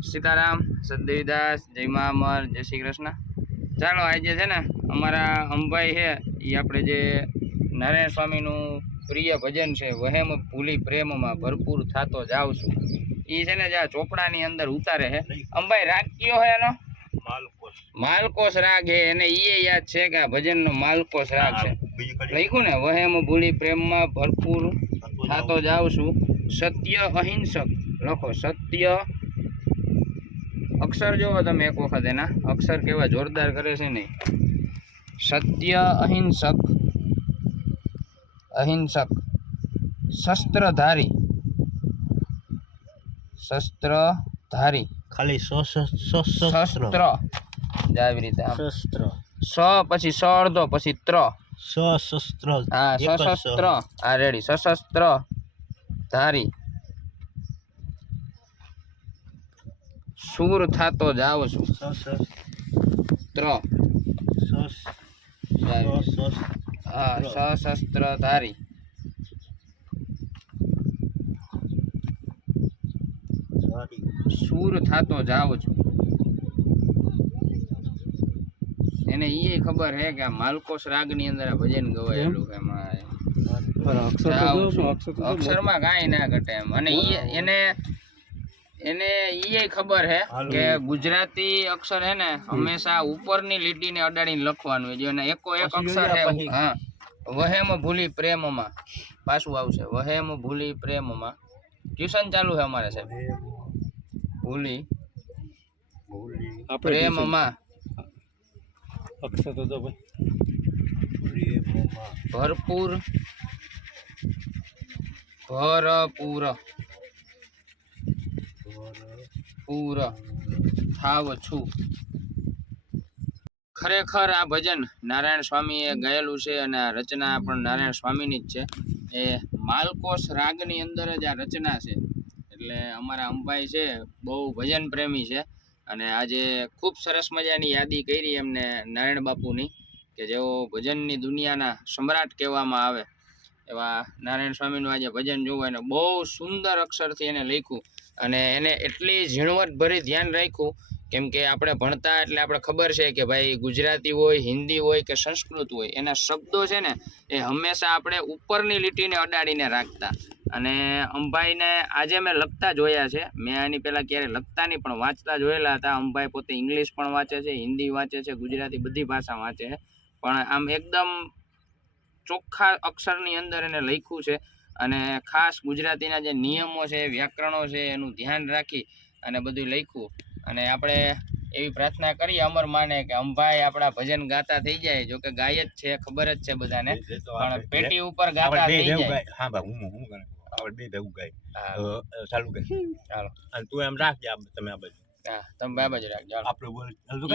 સીતારામ, સદદેવીદાસ, જય મા અમર, જય શ્રી કૃષ્ણ। ચાલો આજે છે ને અમારા અંબાઈ છે એ આપણે જે નારાયણ સ્વામીનું પ્રિય ભજન છે વહેમ ભૂલી પ્રેમમાં ભરપૂર થાતો જાઉં છું એ છે ને જ્યાં ચોપડાની અંદર ઉતારે છે। અંબાઈ રાગ કયો છે એનો? માલકોસ રાગ છે એને એ યાદ છે કે આ ભજનનો માલકોસ રાગ છે। લખ્યું ને વહેમ ભૂલી પ્રેમમાં ભરપૂર થાતો જાઉં છું, સત્ય અહિંસક લખો। સત્ય અક્ષર જોવો તમે એક વખત એના અક્ષર કેવા જોરદાર કરે છે ને। સત્ય અહિંસક, અહિંસક શસ્ત્રધારી, શસ્ત્રધારી ખાલી શસ્ત્ર આવી રીતે આમ શસ્ત્ર સ પછી સ અડધો પછી ત્ર સશસ્ત્ર હા સશસ્ત્ર આ રેડી સશસ્ત્ર ધારી શૂર થાતો જાવ છું ત્ર હા સશસ્ત્ર ધારી શૂર થાતો જાવ છું। એને એ ખબર હે કે આ માલકોસ રાગ ની અંદર આ ભજન ગવાયેલું છે એમાં અક્ષરમાં કાંઈ ના ઘટે એમ। અને એને એને એ ખબર હે કે ગુજરાતી અક્ષર હે ને હંમેશા ઉપરની લીટીને અડાડીને લખવાનું હોય, જેને એકો એક અક્ષર હે હા વહેમ ભૂલી પ્રેમમાં પાછું આવશે વહેમ ભૂલી પ્રેમમાં। ટ્યુશન ચાલુ છે અમારે સાહેબ। ભૂલી પ્રેમમાં અક્ષર તો ભરપૂર ભરપૂર પૂર થાવ છું। ખરેખર આ ભજન નારાયણ સ્વામીએ ગાયેલું છે અને આ રચના પણ નારાયણ સ્વામીની જ છે। એ માલકોસ રાગની અંદર જ આ રચના છે, એટલે અમારા અંબાઈ છે બહુ ભજન પ્રેમી છે અને આજે ખૂબ સરસ મજાની યાદી કરી એમને નારાયણ બાપુની કે જેઓ ભજનની દુનિયાના સમ્રાટ કહેવામાં આવે એવા નારાયણ સ્વામીનું આજે ભજન જોવું એને બહુ સુંદર અક્ષરથી એને લખ્યું અને એને એટલી ઝીણવટ ભરી ધ્યાન રાખ્યું કેમ કે આપણે ભણતા એટલે આપણે ખબર છે કે ભાઈ ગુજરાતી હોય, હિન્દી હોય કે સંસ્કૃત હોય એના શબ્દો છે ને એ હંમેશા આપણે ઉપરની લીટીને અડાડીને રાખતા। અને અંબાઈને આજે મેં લખતા જોયા છે, મેં આની પહેલાં ક્યારે લખતા નહીં પણ વાંચતા જોયેલા હતા। અંબાઈ પોતે ઇંગ્લિશ પણ વાંચે છે, હિન્દી વાંચે છે, ગુજરાતી બધી ભાષા વાંચે છે, પણ આમ એકદમ ચોખ્ખા અક્ષરની અંદર એને લખ્યું છે અને ખાસ ગુજરાતીના જે નિયમો છે, વ્યાકરણો છે એનું ધ્યાન રાખી અને બધું લખ્યું। અને આપણે એવી પ્રાર્થના કરીએ અમર માને કે અંબાઈ આપણા ભજન ગાતા થઈ જાય, જો કે ગાય જ છે ખબર જ છે બધાને, પણ પેટી ઉપર ગાતા થઈ જાય। હા ભાઈ હું બે ભેગું ગાય ચાલુ કે ચાલો અને તું એમ રાખજે તમે આ બધું હા તમે બાબા જ રાખજો આપણે બોલ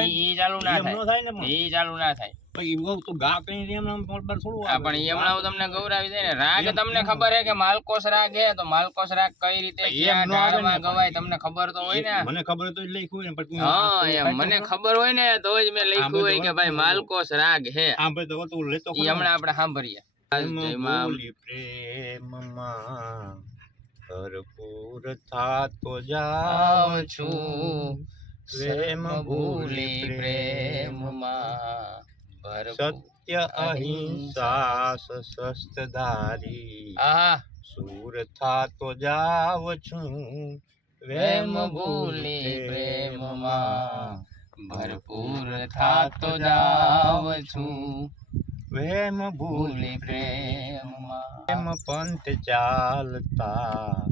ઈ ચાલુ ના થાય ને ઈ ચાલુ ના થાય પછી બહુ તો ગા કઈ એમ પર થોડું આ પણ એમણાઓ તમને ગૌરાવી દે ને રાગ તમને ખબર હે કે માલકોસ રાગ હે તો માલકોસ રાગ કઈ રીતે ક્યાં ઢાળમાં ગવાય તમને ખબર તો હોય ને। મને ખબર તો જ લખ્યું હોય ને પણ હા એમ મને ખબર હોય ને તો જ મેં લખ્યું હોય કે ભાઈ માલકોસ રાગ હે આ ભાઈ તો તું લેતો ઈ હમણાં આપણે સાંભળીએ। પ્રેમમાં ભરપૂર થાતો જાઉં છું, પ્રેમ ભૂલી પ્રેમમાં સત્ય અહિંસા શસ્ત્રધારી શૂર થાતો જાઉં છું, પ્રેમ ભૂલી પ્રેમમાં ભરપૂર થાતો જાઉં છું, પ્રેમ ભૂલી પ્રેમમાં પ્રેમ પંથ ચાલતા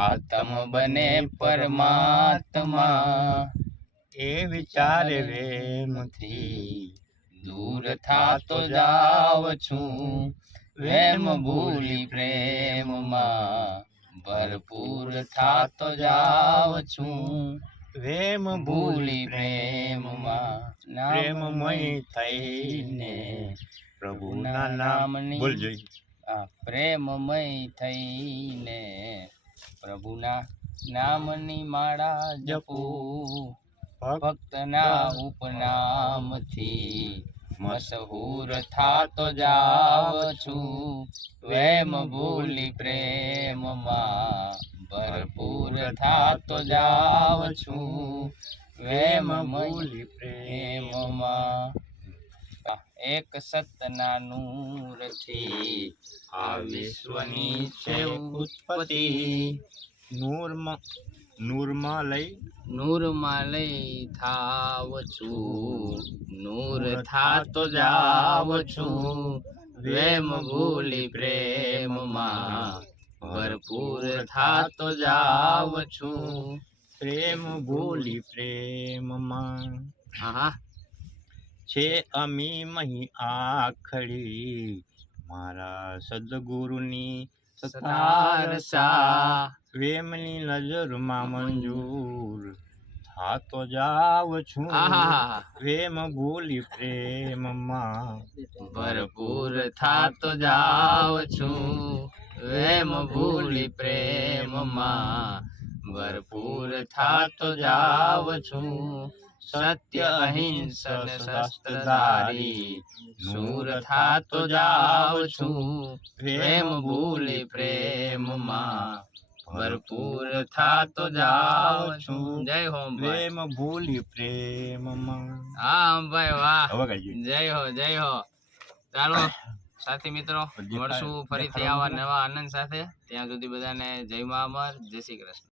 આત્મ બને પરમાત્મા એ વિચારે વેમથી દૂર થાતો જાઉં છું, પ્રેમ ભૂલી પ્રેમમાં ભરપૂર થાતો જાઉં છું, પ્રેમ ભૂલી પ્રેમમાં પ્રેમમય થઈને પ્રભુના નામની બોલજો પ્રેમમય થઈને પ્રભુના નામની માળા જપું, ભક્તના ઉપનામથી મશહૂર થાતો જાઉં છું, પ્રેમ ભૂલી પ્રેમમાં ભરપૂર થાતો જાવ છું વેમ ભૂલી પ્રેમમાં. એક સતના નૂરથી આ વિશ્વની છે ઉત્પત્તિ. નૂરમાં લઈ થાવ છું નૂર થાતો જાવ છું વેમ ભૂલી પ્રેમમાં. ભરપૂર થાતો જાવ છું. પ્રેમ ભૂલી પ્રેમમાં હા છે અમી મહી આખડી મારા સદગુરુની સતારસા. પ્રેમની નજરમાં મંજૂર થાતો જાવ છું આહા. પ્રેમ ભૂલી પ્રેમમાં. ભરપૂર થાતો જાવ છું વેમ ભૂલી પ્રેમમાં. ભરપૂર થાતો જાવ છું. સત્ય અહિંસક શસ્ત્રધારી શૂર થાતો જાવ છું પ્રેમ ભૂલી પ્રેમમાં. ભરપૂર થાતો જાવ છું. જય હો ભાઈ. પ્રેમ ભૂલી પ્રેમમાં. હા ભાઈ વાહ. હવે કહીએ જય હો. ચાલો સાથી મિત્રો મળશું ફરીથી આવા નવા આનંદ સાથે. ત્યાં સુધી બધાને જય મા અમર, જય શ્રી કૃષ્ણ.